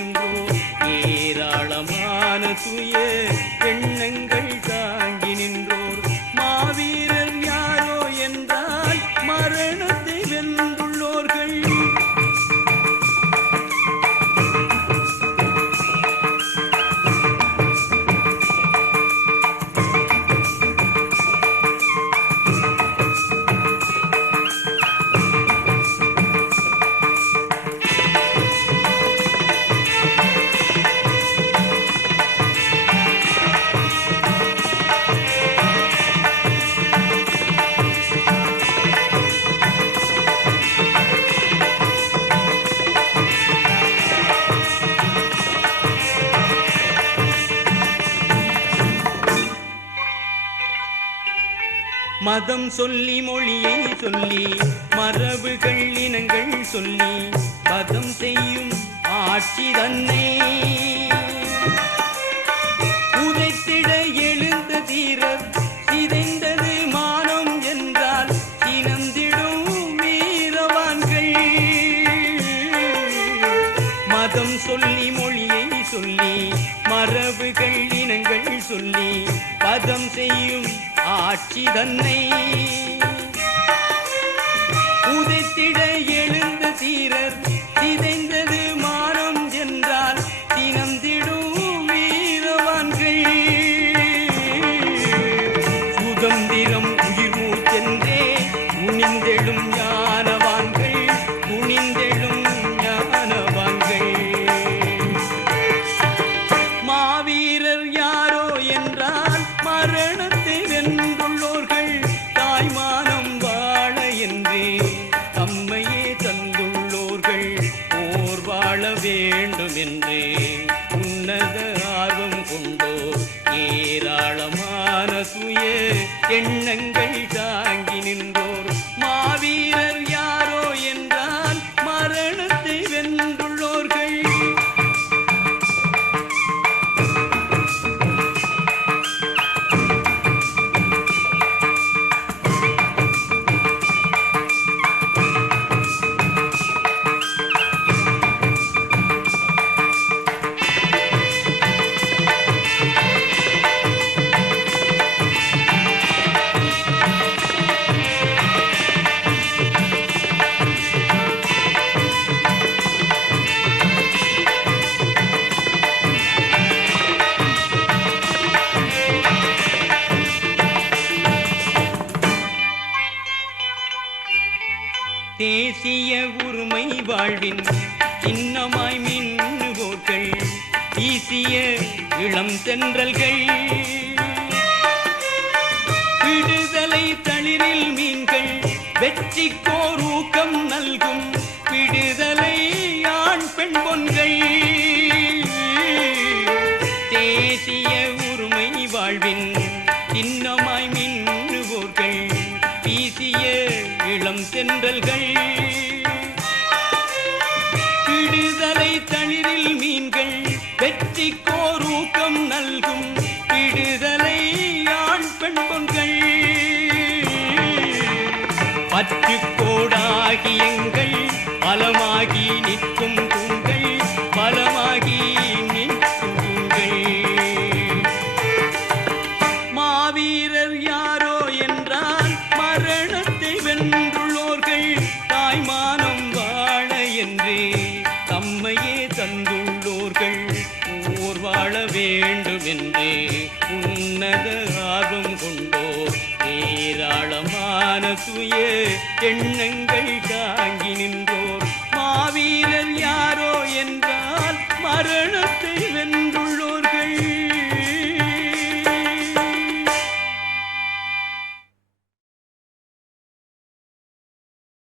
நின்றோர் ஏராளமான துய எண்ணங்கள் தாங்கி நின்றோர் மாவீரர் யாரோ என்றால் மரணத்தை வென்றுள்ளோர்கள். மதம் சொல்லி மொழியை சொல்லி மரபுகள் இனங்கள் சொல்லி பதம் செய்யும் ஆட்சி தன்னை உதைத்திட எழுந்த தீரர் சிதைந்தது மானம் என்றால் சினந்திடும் வீரவான்கள். மதம் சொல்லி மொழியை சொல்லி மரபுகள் இனங்கள் சொல்லி பதம் செய்யும் ஆட்சி தன்னை உதைத்திட எழுந்த தீரர் சிதைந்தது மானம் என்றால் தினந்திடும் வீரவான்கள். சுதந்திரம் உயிர் மூச்சென்றே துணிந்தெழும் ஞானவான்கள் துணிந்தெழும் ஞானவான்கள். மாவீரர் யாரோ என்றால் மரணத்தை வென்றுள்ளோர்கள் தாய்மானம் வாழ என்றே தம்மையே தந்துள்ளோர்கள் போர் வாழ வேண்டும் என்றே உன்னத ஆர்வம் கொண்டோர் ஏராளமான சுய எண்ணங்கள் தாங்கி நின்றோர் மாவீரர் யாரோ என்றால் மரணத்தை வென்றுள்ளோர்கள். தேசிய உரிமை வாழ்வின் சின்னமாய் மின்னுவோர்கள் வீசிய இளம் தென்றல்கள் விடுதலை தளிரில் மீன்கள் வெற்றிக்கோர் ஊக்கம் நல்கும் விடுதலை ஆண் பெண் பொன்கள். தேசிய உரிமை வாழ்வின் சின்னமாய் மின்னுவோர்கள் வீசிய இளம் தென்றல்கள் விடுதலை தளிரில் மீன்கள் வெற்றிக்கோர் ஊக்கம் நல்கும் விடுதலை ஆண் பெண் பொன்கள். பற்றுக்கோடாகி எங்கள் பலமாகி நிற்கும் தூண்கள் பலமாகி நிற்கும் தூண்கள். மாவீரர் யாரோ என்றால் மரணத்தை வென்றுள்ளோர்கள் தாய்மானம் வாழ என்றே தம்மையே தந்துள்ளோர்கள் போர் வாழ வேண்டும் என்றே உன்னத ஆர்வம் கொண்டோர் ஏராளமான சுய எண்ணங்கள் தாங்கி